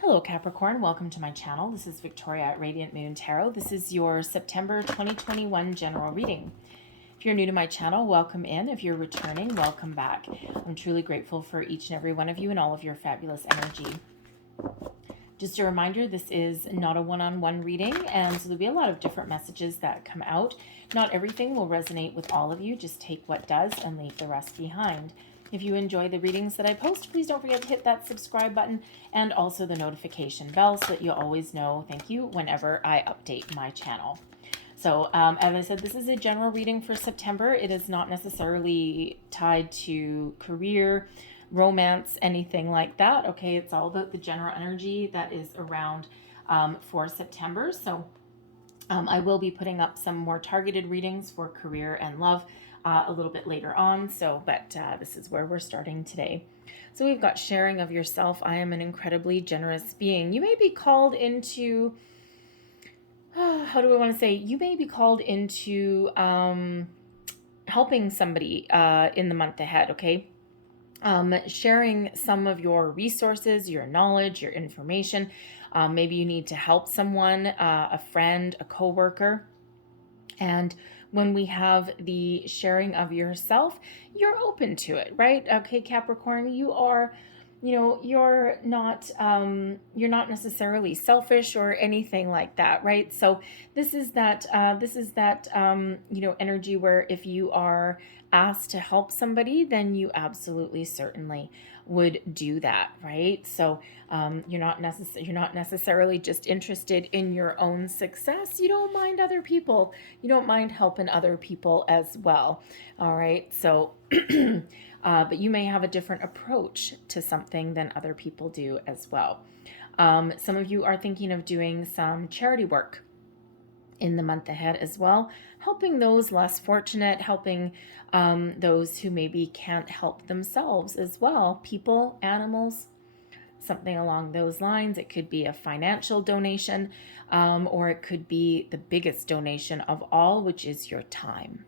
Hello Capricorn, welcome to my channel. This is Victoria at Radiant Moon Tarot. This is your September 2021 general reading. If you're new to my channel, welcome in. If you're returning, welcome back. I'm truly grateful for each and every one of you and all of your fabulous energy. Just a reminder, this is not a one-on-one reading, and so there'll be a lot of different messages that come out. Not everything will resonate with all of you. Just take what does and leave the rest behind. If you enjoy the readings that I post, please don't forget to hit that subscribe button and also the notification bell so that you'll always know, thank you, whenever I update my channel. So as I said, this is a general reading for September. It is not necessarily tied to career, romance, anything like that. Okay, it's all about the general energy that is around for September. So I will be putting up some more targeted readings for career and love a little bit later on. But this is where we're starting today. So we've got sharing of yourself. I am an incredibly generous being. You may be called into, how do I want to say? You may be called into helping somebody in the month ahead, okay? Sharing some of your resources, your knowledge, your information. Maybe you need to help someone, a friend, a coworker. And when we have the sharing of yourself, you're open to it, right? Okay, Capricorn, you are, you're not necessarily selfish or anything like that, right? So this is that energy where if you are asked to help somebody, then you absolutely certainly would do that, right? So you're not necessarily just interested in your own success. You don't mind other people. You don't mind helping other people as well. All right. So, but you may have a different approach to something than other people do as well. Some of you are thinking of doing some charity work in the month ahead as well, helping those less fortunate, helping those who maybe can't help themselves as well, people, animals, something along those lines. It could be a financial donation, or it could be the biggest donation of all, which is your time.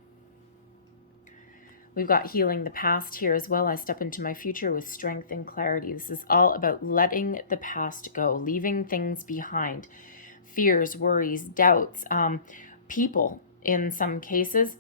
We've got healing the past here as well. I step into my future with strength and clarity. This is all about letting the past go, leaving things behind. Fears, worries, doubts, people in some cases.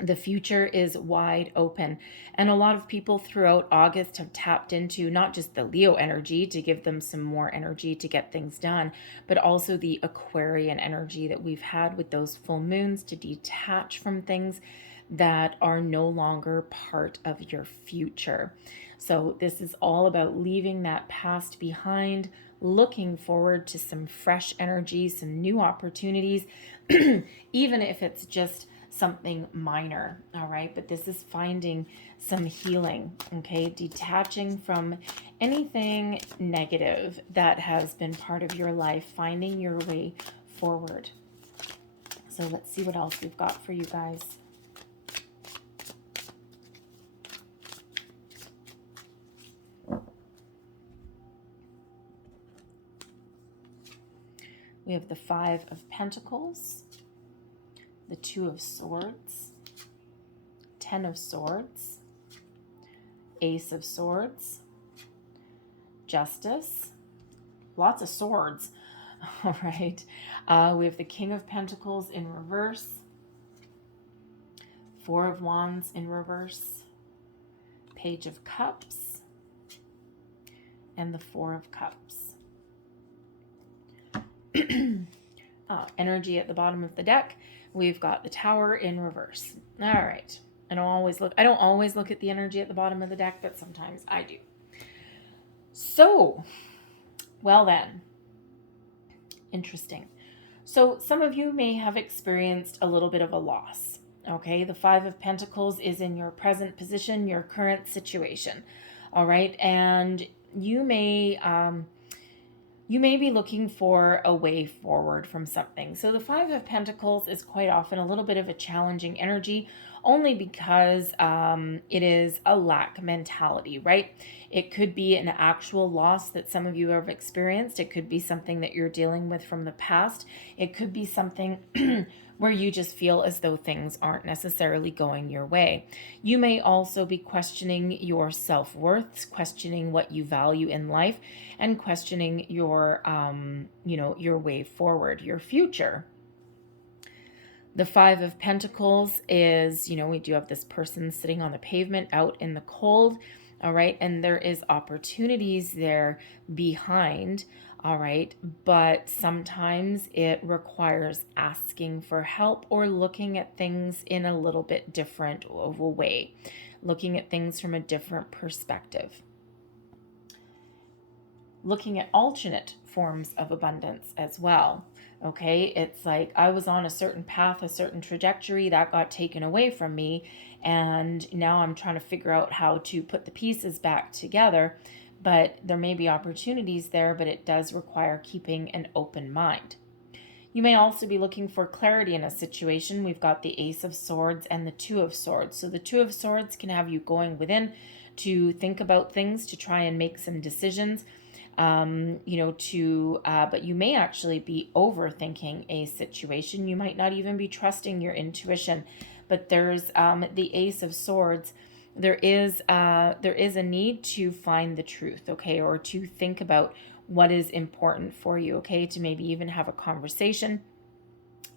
The future is wide open. And a lot of people throughout August have tapped into not just the Leo energy to give them some more energy to get things done, but also the Aquarian energy that we've had with those full moons to detach from things that are no longer part of your future. So this is all about leaving that past behind, looking forward to some fresh energy, some new opportunities, even if it's just something minor. All right, but this is finding some healing, okay? Detaching from anything negative that has been part of your life, finding your way forward. So let's see what else we've got for you guys. We have the Five of Pentacles, the Two of Swords, Ten of Swords, Ace of Swords, Justice, lots of swords. All right. We have the King of Pentacles in reverse, Four of Wands in reverse, Page of Cups, and the Four of Cups. Energy at the bottom of the deck. We've got the Tower in reverse. All right. I don't always look at the energy at the bottom of the deck, but sometimes I do. So, well then, interesting. So some of you may have experienced a little bit of a loss. Okay, the Five of Pentacles is in your present position, your current situation. All right, and you may be looking for a way forward from something. So the Five of Pentacles is quite often a little bit of a challenging energy, only because it is a lack mentality, right? It could be an actual loss that some of you have experienced. It could be something that you're dealing with from the past. It could be something where you just feel as though things aren't necessarily going your way. You may also be questioning your self-worth, questioning what you value in life, and questioning your, your way forward, your future. The Five of Pentacles is, we do have this person sitting on the pavement out in the cold, all right? And there is opportunities there behind, all right? But sometimes it requires asking for help or looking at things in a little bit different of a way, looking at things from a different perspective. Looking at alternate forms of abundance as well. Okay, it's like I was on a certain path, a certain trajectory that got taken away from me, and now I'm trying to figure out how to put the pieces back together. But there may be opportunities there, but it does require keeping an open mind. You may also be looking for clarity in a situation. We've got the Ace of Swords and the Two of Swords. So the Two of Swords can have you going within to think about things, to try and make some decisions. But you may actually be overthinking a situation. You might not even be trusting your intuition. But there's the Ace of Swords. There is a need to find the truth, okay, or to think about what is important for you, okay, to maybe even have a conversation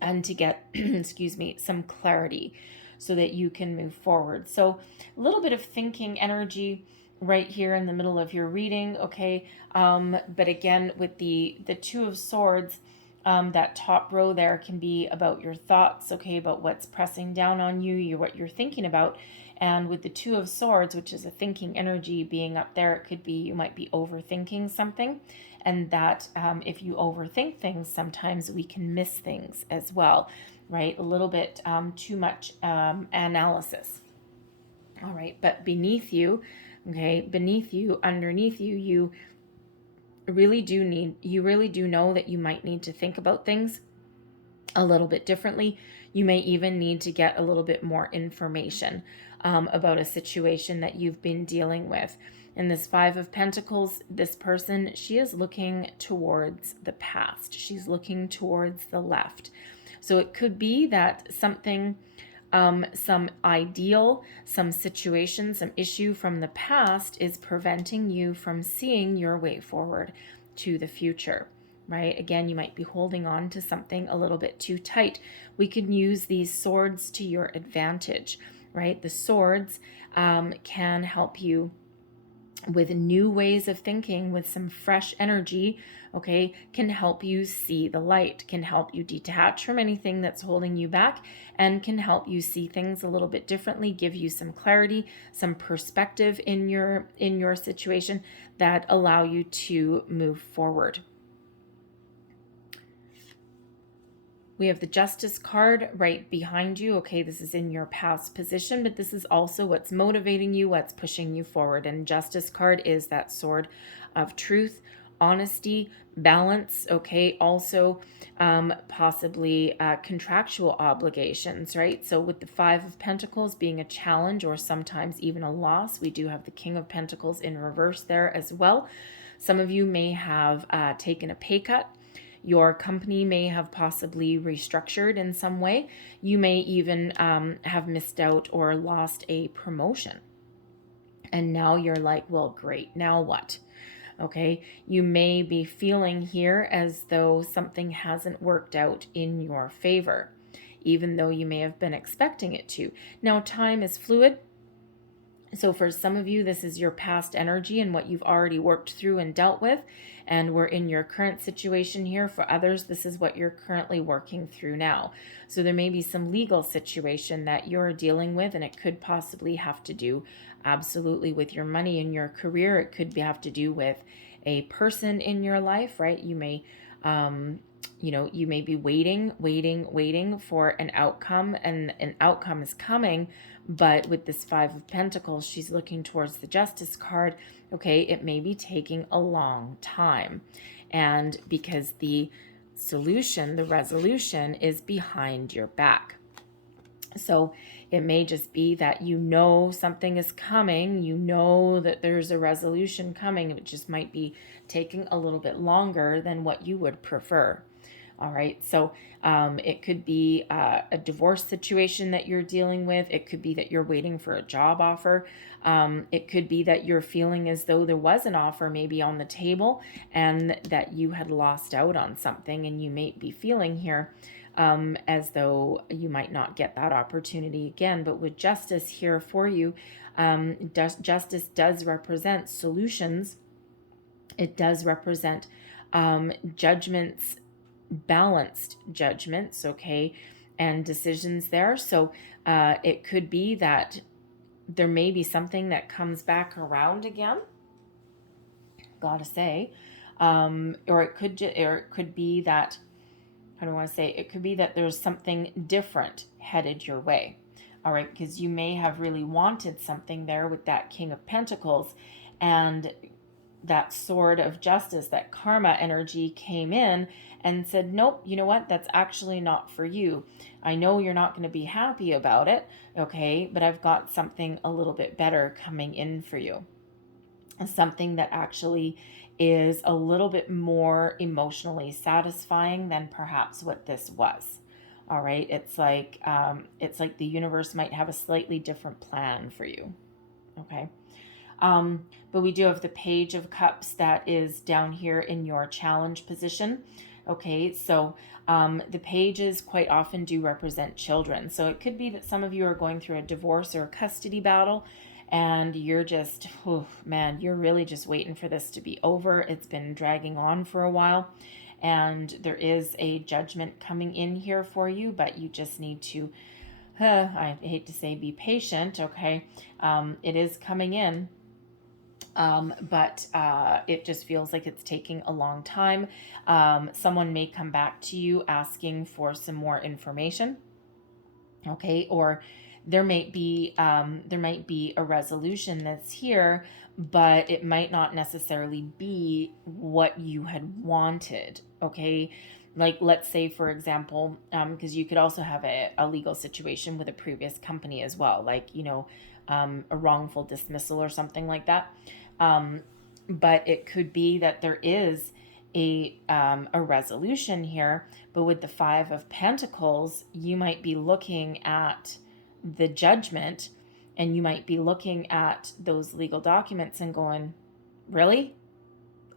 and to get, excuse me, some clarity so that you can move forward. So a little bit of thinking energy right here in the middle of your reading, okay? But again, with the Two of Swords, that top row there can be about your thoughts, okay, about what's pressing down on you, what you're thinking about. And with the Two of Swords, which is a thinking energy being up there, it could be you might be overthinking something. And that if you overthink things, sometimes we can miss things as well, right? A little bit too much analysis. All right, but beneath you, okay, beneath you, underneath you, you really do know that you might need to think about things a little bit differently. You may even need to get a little bit more information about a situation that you've been dealing with. In this Five of Pentacles, this person, she is looking towards the past. She's looking towards the left. So it could be that something, some ideal, some situation, some issue from the past is preventing you from seeing your way forward to the future, right? Again, you might be holding on to something a little bit too tight. We can use these swords to your advantage, right? The swords can help you with new ways of thinking, with some fresh energy, okay, can help you see the light, can help you detach from anything that's holding you back, and can help you see things a little bit differently, give you some clarity, some perspective in your situation that allow you to move forward. We have the Justice card right behind you. Okay, this is in your past position, but this is also what's motivating you, what's pushing you forward. And Justice card is that sword of truth, honesty, balance, okay, also possibly contractual obligations, right? So with the Five of Pentacles being a challenge or sometimes even a loss, we do have the King of Pentacles in reverse there as well. Some of you may have taken a pay cut. Your company may have possibly restructured in some way. You may even have missed out or lost a promotion. And now you're like, well, great, now what? Okay, you may be feeling here as though something hasn't worked out in your favor, even though you may have been expecting it to. Now, time is fluid. So for some of you, this is your past energy and what you've already worked through and dealt with, and we're in your current situation here. For others, this is what you're currently working through now. So there may be some legal situation that you're dealing with, and it could possibly have to do absolutely with your money and your career. It could have to do with a person in your life, right? You may you may be waiting for an outcome, and an outcome is coming. But with this Five of Pentacles, she's looking towards the Justice card. Okay, it may be taking a long time. And because the solution, the resolution is behind your back. So it may just be that you know something is coming, you know that there's a resolution coming. It just might be taking a little bit longer than what you would prefer. All right, so it could be a divorce situation that you're dealing with. It could be that you're waiting for a job offer. It could be that you're feeling as though there was an offer maybe on the table and that you had lost out on something, and you may be feeling here as though you might not get that opportunity again. But with justice here for you, justice does represent solutions. It does represent judgments, balanced judgments, okay, and decisions there. So it could be that there may be something that comes back around again, gotta say, or it could be that, how do I want to say, it could be that there's something different headed your way. All right, because you may have really wanted something there with that King of Pentacles, and that sword of justice, that karma energy came in and said, nope, you know what, that's actually not for you. I know you're not going to be happy about it, okay, but I've got something a little bit better coming in for you. Something that actually is a little bit more emotionally satisfying than perhaps what this was. All right, it's like the universe might have a slightly different plan for you. Okay. But we do have the Page of Cups that is down here in your challenge position. Okay, so the pages quite often do represent children. So it could be that some of you are going through a divorce or a custody battle, and you're just, oh man, you're really just waiting for this to be over. It's been dragging on for a while, and there is a judgment coming in here for you, but you just need to, I hate to say be patient, okay? It is coming in. But it just feels like it's taking a long time. Someone may come back to you asking for some more information, okay, or there might be a resolution that's here, but it might not necessarily be what you had wanted, okay. Like, let's say, for example, because you could also have a legal situation with a previous company as well, like, a wrongful dismissal or something like that. But it could be that there is a resolution here, but with the Five of Pentacles, you might be looking at the judgment, and you might be looking at those legal documents and going, really?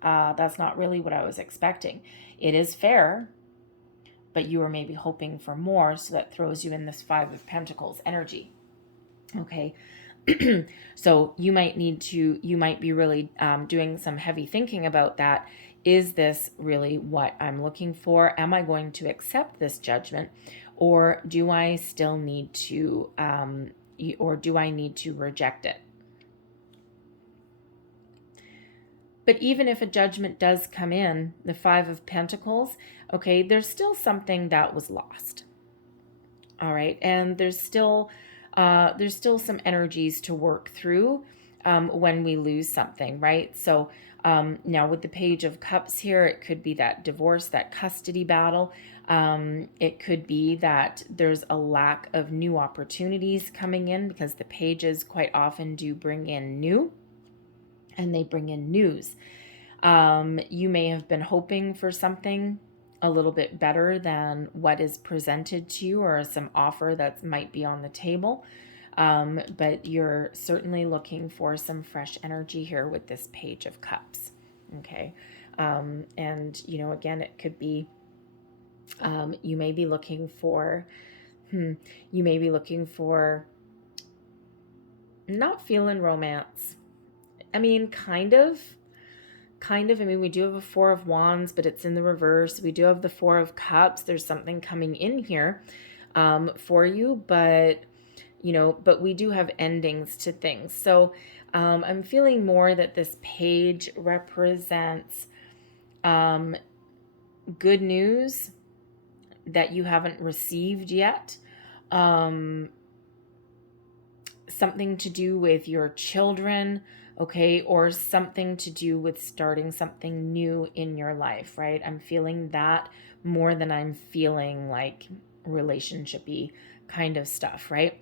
That's not really what I was expecting. It is fair, but you were maybe hoping for more, so that throws you in this Five of Pentacles energy. Okay. So you might be really doing some heavy thinking about that. Is this really what I'm looking for? Am I going to accept this judgment, or do I still need to, reject it? But even if a judgment does come in, the Five of Pentacles, okay, there's still something that was lost. All right, and there's still some energies to work through when we lose something, right? So now with the Page of Cups here, it could be that divorce, that custody battle. It could be that there's a lack of new opportunities coming in, because the pages quite often do bring in new, and they bring in news. You may have been hoping for something a little bit better than what is presented to you, or some offer that might be on the table. But you're certainly looking for some fresh energy here with this Page of Cups. Okay. And, again, it could be, you may be looking for not feeling romance. I mean, kind of. I mean, we do have a Four of Wands, but it's in the reverse. We do have the Four of Cups. There's something coming in here for you, but we do have endings to things. So I'm feeling more that this page represents good news that you haven't received yet. Something to do with your children, okay, or something to do with starting something new in your life, right? I'm feeling that more than I'm feeling like relationship-y kind of stuff, right?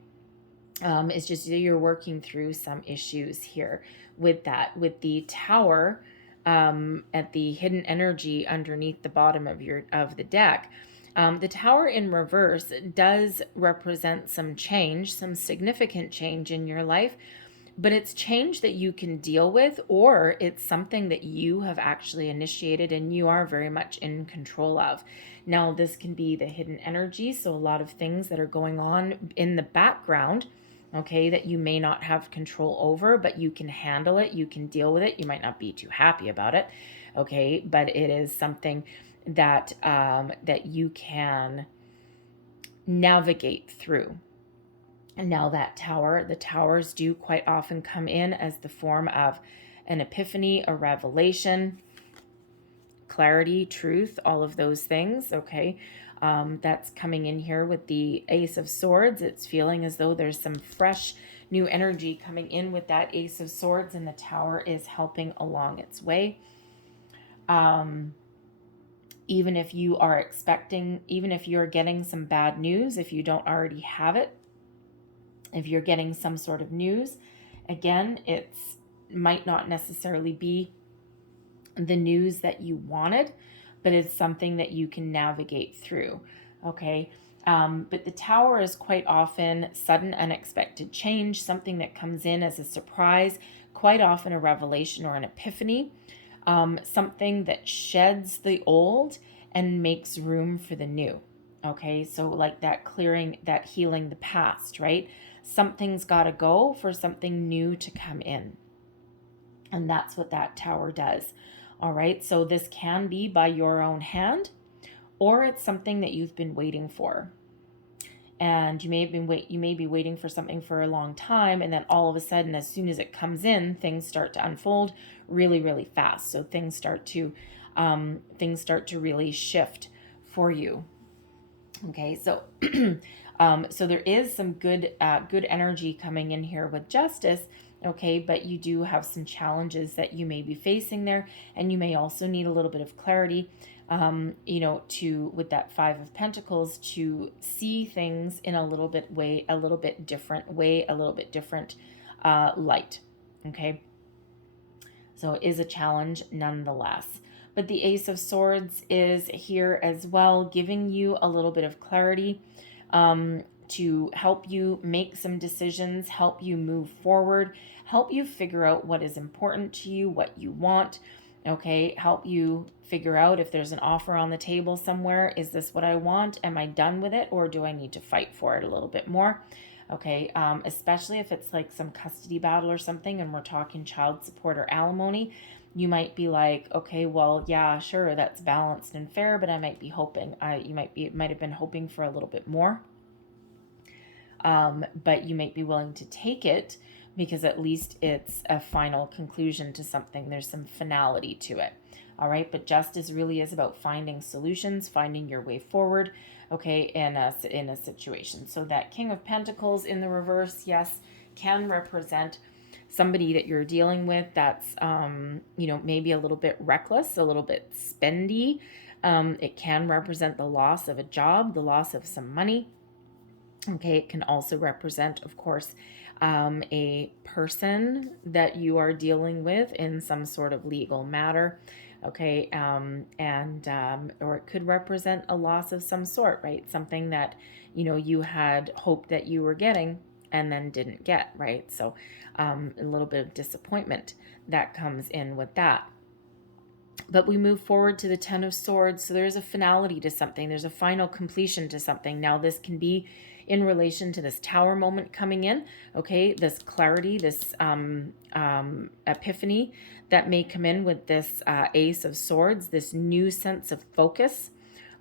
It's just that you're working through some issues here with that. With the Tower at the hidden energy underneath the bottom of the deck, the Tower in reverse does represent some change, some significant change in your life, but it's change that you can deal with, or it's something that you have actually initiated and you are very much in control of. Now, this can be the hidden energy, so a lot of things that are going on in the background, okay, that you may not have control over, but you can handle it, you can deal with it. You might not be too happy about it, okay, but it is something that that you can navigate through. And now that Tower, the Towers do quite often come in as the form of an epiphany, a revelation, clarity, truth, all of those things, okay? That's coming in here with the Ace of Swords. It's feeling as though there's some fresh new energy coming in with that Ace of Swords, and the Tower is helping along its way. Even if you are expecting, even if you're getting some bad news, if you don't already have it, if you're getting some sort of news, again, it might not necessarily be the news that you wanted, but it's something that you can navigate through, okay? But the Tower is quite often sudden, unexpected change, something that comes in as a surprise, quite often a revelation or an epiphany, something that sheds the old and makes room for the new, okay? So like that clearing, that healing the past, right? Something's got to go for something new to come in. And that's what that Tower does. All right. So this can be by your own hand, or it's something that you've been waiting for. And you may be waiting for something for a long time, and then all of a sudden, as soon as it comes in, things start to unfold really, really fast. So things start to really shift for you. Okay, so so there is some good energy coming in here with Justice, okay, but you do have some challenges that you may be facing there, and you may also need a little bit of clarity, with that Five of Pentacles, to see things in a little bit different light, okay? So it is a challenge nonetheless. But the Ace of Swords is here as well, giving you a little bit of clarity to help you make some decisions, help you move forward, help you figure out what is important to you, what you want, okay? Help you figure out if there's an offer on the table somewhere. Is this what I want? Am I done with it, or do I need to fight for it a little bit more? Okay, especially if it's like some custody battle or something and we're talking child support or alimony. You might be like, okay, well, yeah, sure, that's balanced and fair, but I might be hoping, you might have been hoping for a little bit more. But you might be willing to take it because at least it's a final conclusion to something. There's some finality to it. All right, but justice really is about finding solutions, finding your way forward, okay, in a situation. So that King of Pentacles in the reverse, yes, can represent somebody that you're dealing with that's, maybe a little bit reckless, a little bit spendy. It can represent the loss of a job, the loss of some money. Okay, it can also represent, of course, a person that you are dealing with in some sort of legal matter. Okay, or it could represent a loss of some sort, right? Something that, you had hoped that you were getting and then didn't get, right? So a little bit of disappointment that comes in with that. But we move forward to the Ten of Swords. So there's a finality to something. There's a final completion to something. Now this can be in relation to this Tower moment coming in, okay? This clarity, this epiphany that may come in with this Ace of Swords, this new sense of focus,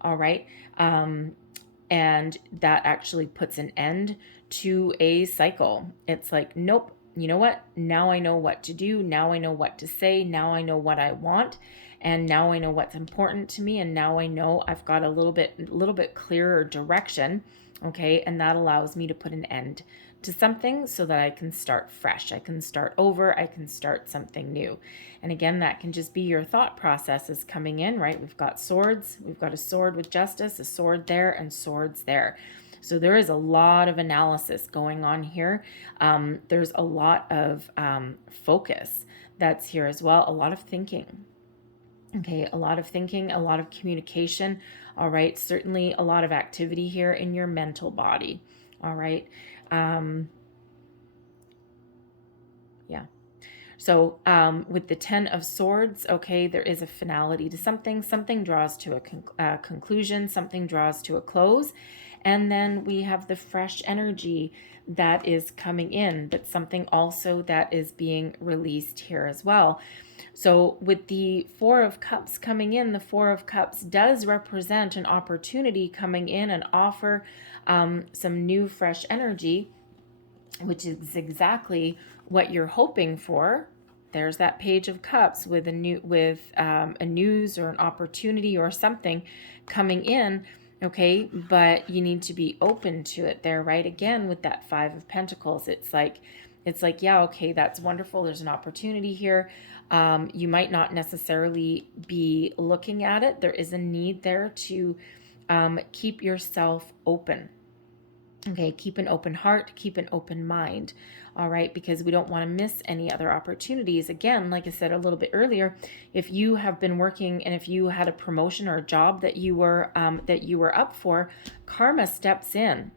all right? And that actually puts an end to a cycle. It's like, nope, you know what? Now I know what to do. Now I know what to say. Now I know what I want. And now I know what's important to me. And now I know I've got a little bit clearer direction. Okay. And that allows me to put an end to something so that I can start fresh. I can start over. I can start something new. And again, that can just be your thought processes coming in, right? We've got swords. We've got a sword with justice, a sword there, and swords there. So there is a lot of analysis going on here. There's a lot of focus that's here as well. A lot of thinking. Okay, a lot of thinking, a lot of communication. All right, certainly a lot of activity here in your mental body. All right. Yeah. So with the 10 of Swords, okay, there is a finality to something. Something draws to a conclusion. Something draws to a close. And then we have the fresh energy that is coming in, but something also that is being released here as well. So with the Four of Cups coming in, the Four of Cups does represent an opportunity coming in and offer some new fresh energy, which is exactly what you're hoping for. There's that Page of Cups with a news or an opportunity or something coming in. Okay, but you need to be open to it there, right? Again, with that Five of Pentacles, it's like, yeah, okay, that's wonderful. There's an opportunity here. You might not necessarily be looking at it. There is a need there to keep yourself open. Okay, keep an open heart, keep an open mind, all right, because we don't want to miss any other opportunities. Again, like I said a little bit earlier, if you have been working and if you had a promotion or a job that you were up for, karma steps in.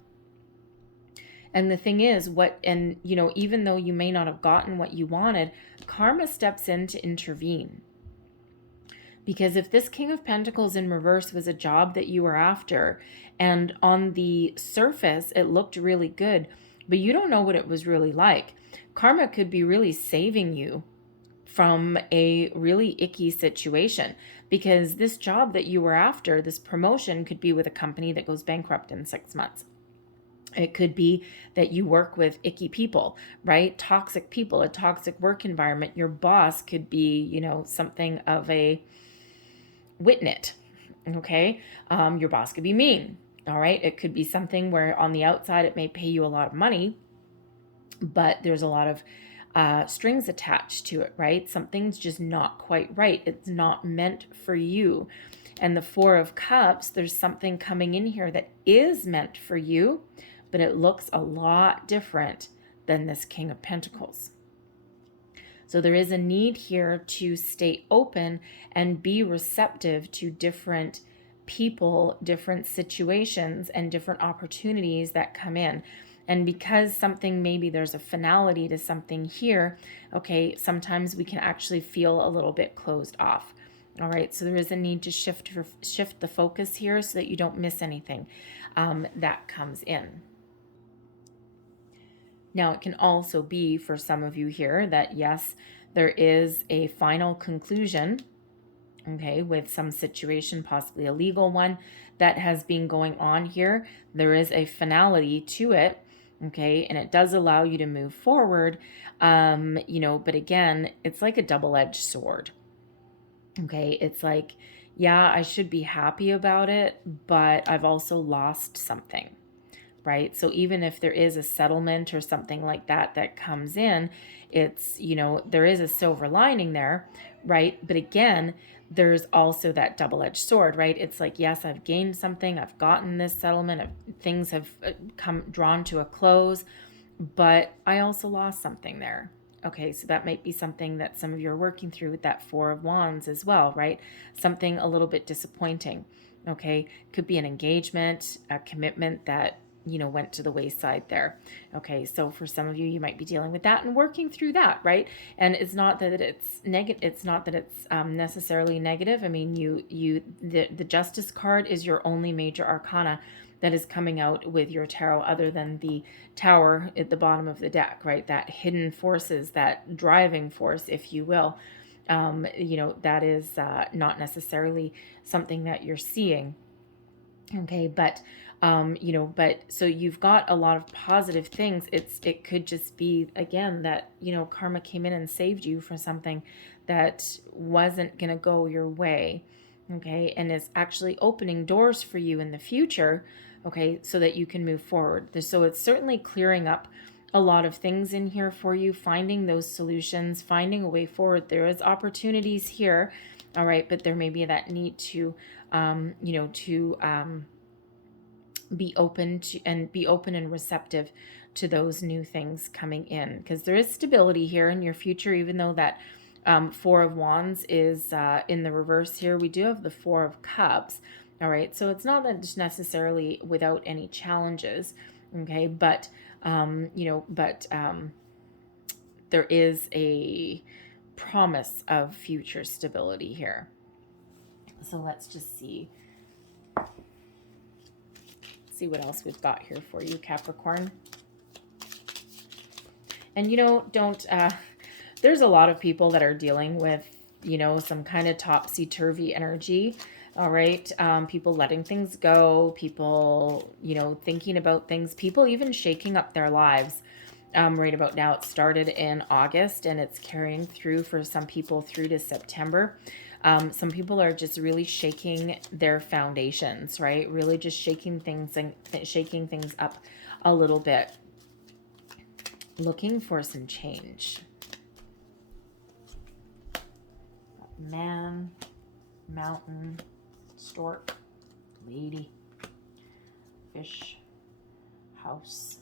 And the thing is, even though you may not have gotten what you wanted, karma steps in to intervene. Because if this King of Pentacles in reverse was a job that you were after, and on the surface it looked really good, but you don't know what it was really like, karma could be really saving you from a really icky situation. Because this job that you were after, this promotion, could be with a company that goes bankrupt in 6 months. It could be that you work with icky people, right? Toxic people, a toxic work environment. Your boss could be, something of a witness, okay? Your boss could be mean, all right? It could be something where on the outside it may pay you a lot of money, but there's a lot of strings attached to it, right? Something's just not quite right. It's not meant for you. And the Four of Cups, there's something coming in here that is meant for you, but it looks a lot different than this King of Pentacles. So there is a need here to stay open and be receptive to different people, different situations, and different opportunities that come in. And because something, maybe there's a finality to something here, okay, sometimes we can actually feel a little bit closed off. All right, so there is a need to shift the focus here so that you don't miss anything that comes in. Now, it can also be for some of you here that, yes, there is a final conclusion, okay, with some situation, possibly a legal one, that has been going on here. There is a finality to it, okay, and it does allow you to move forward, but again, it's like a double-edged sword, okay? It's like, yeah, I should be happy about it, but I've also lost something. Right? So even if there is a settlement or something like that comes in, it's, there is a silver lining there, right? But again, there's also that double-edged sword, right? It's like, yes, I've gained something, I've gotten this settlement, things have drawn to a close, but I also lost something there. Okay, so that might be something that some of you are working through with that Four of Wands as well, right? Something a little bit disappointing. Okay, could be an engagement, a commitment that went to the wayside there. Okay, so for some of you, you might be dealing with that and working through that, right? And it's not that it's negative. It's not that it's necessarily negative. I mean, the Justice card is your only major arcana that is coming out with your tarot, other than the Tower at the bottom of the deck, right? That hidden forces, that driving force, if you will. That is not necessarily something that you're seeing. Okay, but so you've got a lot of positive things. It could just be, again, that karma came in and saved you from something that wasn't going to go your way, okay, and is actually opening doors for you in the future, okay, so that you can move forward. So it's certainly clearing up a lot of things in here for you, finding those solutions, finding a way forward. There is opportunities here, all right, but there may be that need to, be open to and be open and receptive to those new things coming in, because there is stability here in your future, even though that Four of Wands is in the reverse here. We do have the Four of Cups, all right, so it's not that it's necessarily without any challenges, okay, but there is a promise of future stability here. So let's just see what else we've got here for you, Capricorn. And there's a lot of people that are dealing with some kind of topsy-turvy energy, all right, people letting things go, people thinking about things, people even shaking up their lives. Right about now, it started in August and it's carrying through for some people through to September. Some people are just really shaking their foundations, right? Really just shaking things up a little bit. Looking for some change. Man, mountain, stork, lady, fish, house,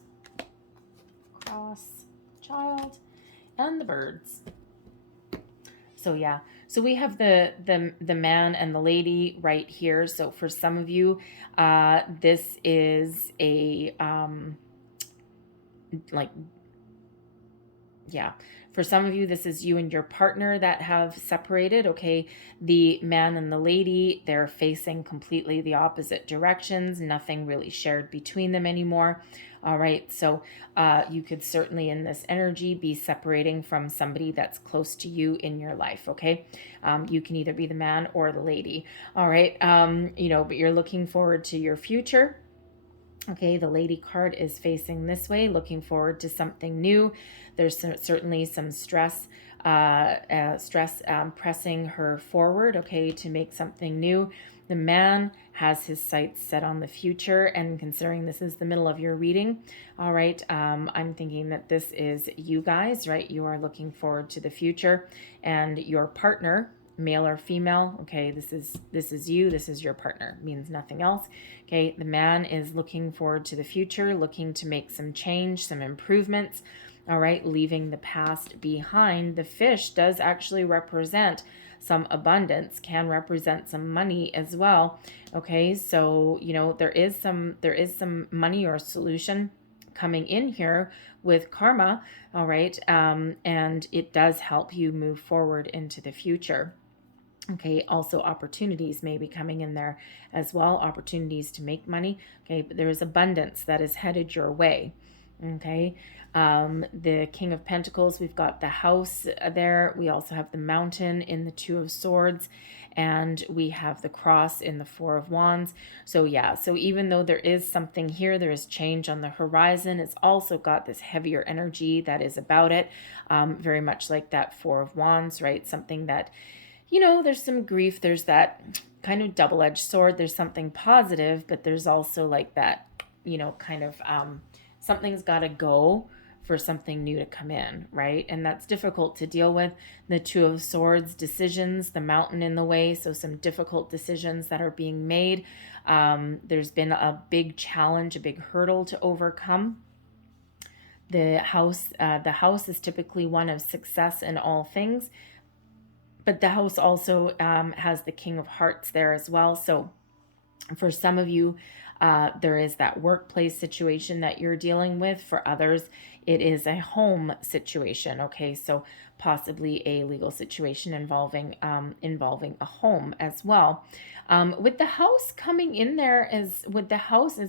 cross, child, and the birds. So yeah, so we have the man and the lady right here. So for some of you, this is a for some of you, this is you and your partner that have separated, okay? The man and the lady, they're facing completely the opposite directions. Nothing really shared between them anymore. All right, so you could certainly in this energy be separating from somebody that's close to you in your life, okay? You can either be the man or the lady, all right? But you're looking forward to your future. Okay, the lady card is facing this way, looking forward to something new. There's certainly some stress pressing her forward, okay, to make something new. The man has his sights set on the future, and considering this is the middle of your reading, all right, I'm thinking that this is you guys, right? You are looking forward to the future, and your partner, male or female, okay, this is you, this is your partner, means nothing else. Okay, the man is looking forward to the future, looking to make some change, some improvements, all right, leaving the past behind. The fish does actually represent some abundance, can represent some money as well. Okay, so there is some money or solution coming in here with karma, all right, and it does help you move forward into the future. Okay, also opportunities may be coming in there as well, opportunities to make money. Okay, but there is abundance that is headed your way. Okay, the King of Pentacles, we've got the house there. We also have the mountain in the Two of Swords, and we have the cross in the Four of Wands. So yeah, so even though there is something here, there is change on the horizon, it's also got this heavier energy that is about it, very much like that Four of Wands, right? Something that, there's some grief, there's that kind of double-edged sword, there's something positive, but there's also like that, something's got to go for something new to come in, right? And that's difficult to deal with. The Two of Swords, decisions, the mountain in the way, so some difficult decisions that are being made. There's been a big challenge, a big hurdle to overcome. The house is typically one of success in all things, but the house also has the King of Hearts there as well. So for some of you, there is that workplace situation that you're dealing with. For others, it is a home situation. Okay, so possibly a legal situation involving a home as well. With the house coming in there is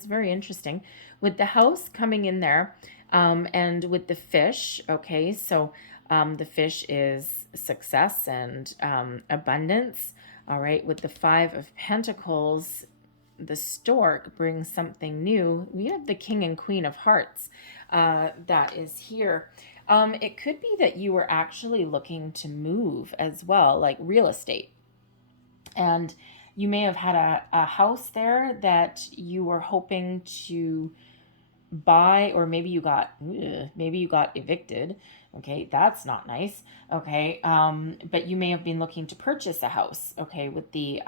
very interesting. With the house coming in there, and with the fish. Okay, so the fish is success and abundance. All right, with the Five of Pentacles, the stork brings something new. We have the King and Queen of Hearts that is here. It could be that you were actually looking to move as well, like real estate. And you may have had a house there that you were hoping to buy, or maybe you got evicted. Okay, that's not nice. Okay, but you may have been looking to purchase a house. Okay, with the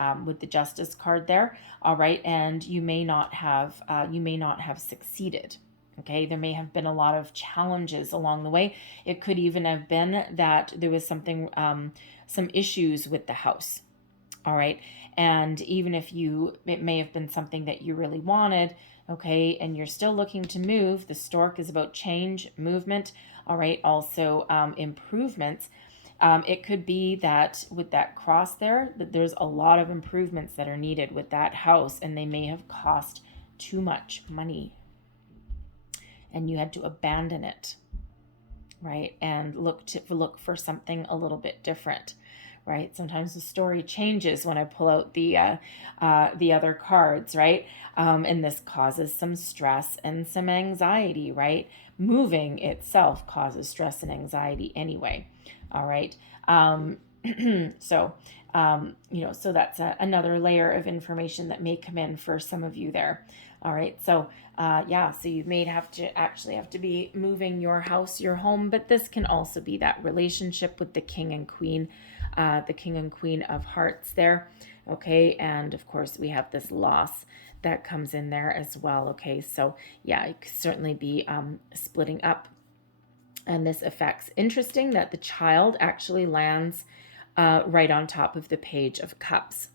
Justice card there. All right, and you may not have succeeded. Okay, there may have been a lot of challenges along the way. It could even have been that there was something, some issues with the house. All right, and even if it may have been something that you really wanted. Okay, and you're still looking to move. The stork is about change, movement. All right, also improvements. It could be that with that cross there, that there's a lot of improvements that are needed with that house, and they may have cost too much money, and you had to abandon it, right? And look for something a little bit different, right? Sometimes the story changes when I pull out the other cards, right? And this causes some stress and some anxiety, right? Moving itself causes stress and anxiety anyway. All right. So, so that's another layer of information that may come in for some of you there. All right. So, so you may have to be moving your house, your home, but this can also be that relationship with the King and Queen of Hearts there. Okay. And of course we have this loss that comes in there as well. Okay. So yeah, it could certainly be, splitting up, and this affects. Interesting that the Child actually lands, right on top of the Page of Cups.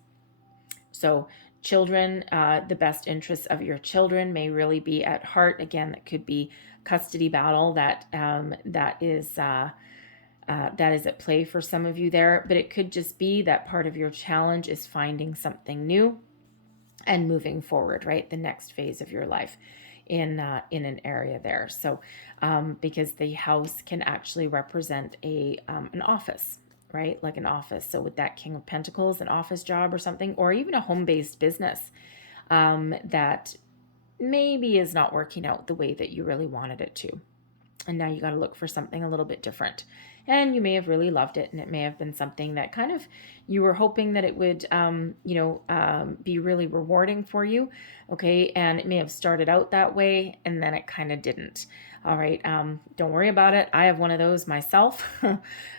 So children, the best interests of your children may really be at heart. Again, that could be custody battle that is at play for some of you there, but it could just be that part of your challenge is finding something new and moving forward, right? The next phase of your life in an area there. So because the house can actually represent an office, right? Like an office. So with that King of Pentacles, an office job or something, or even a home-based business that maybe is not working out the way that you really wanted it to. And now you got to look for something a little bit different. And you may have really loved it, and it may have been something that kind of you were hoping that it would, be really rewarding for you. Okay, and it may have started out that way, and then it kind of didn't. All right, don't worry about it. I have one of those myself.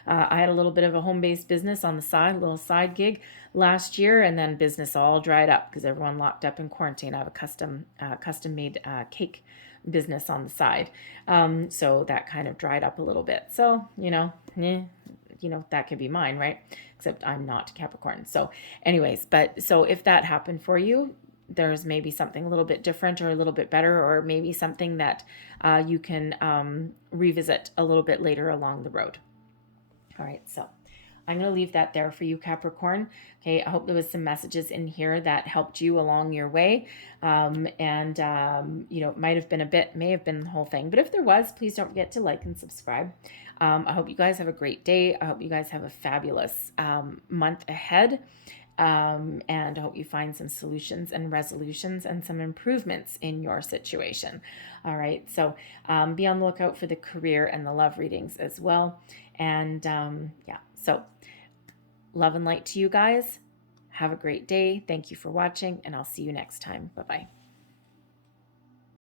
I had a little bit of a home-based business on the side, a little side gig last year, and then business all dried up because everyone locked up in quarantine. I have a custom-made cake business on the side. So that kind of dried up a little bit. So, that could be mine, right? Except I'm not Capricorn. So anyways, so if that happened for you, there's maybe something a little bit different or a little bit better, or maybe something that you can revisit a little bit later along the road. All right. So I'm going to leave that there for you, Capricorn. Okay, I hope there was some messages in here that helped you along your way. It may have been the whole thing. But if there was, please don't forget to like and subscribe. I hope you guys have a great day. I hope you guys have a fabulous month ahead. And I hope you find some solutions and resolutions and some improvements in your situation. All right, so be on the lookout for the career and the love readings as well. And so love and light to you guys. Have a great day. Thank you for watching, and I'll see you next time. Bye-bye.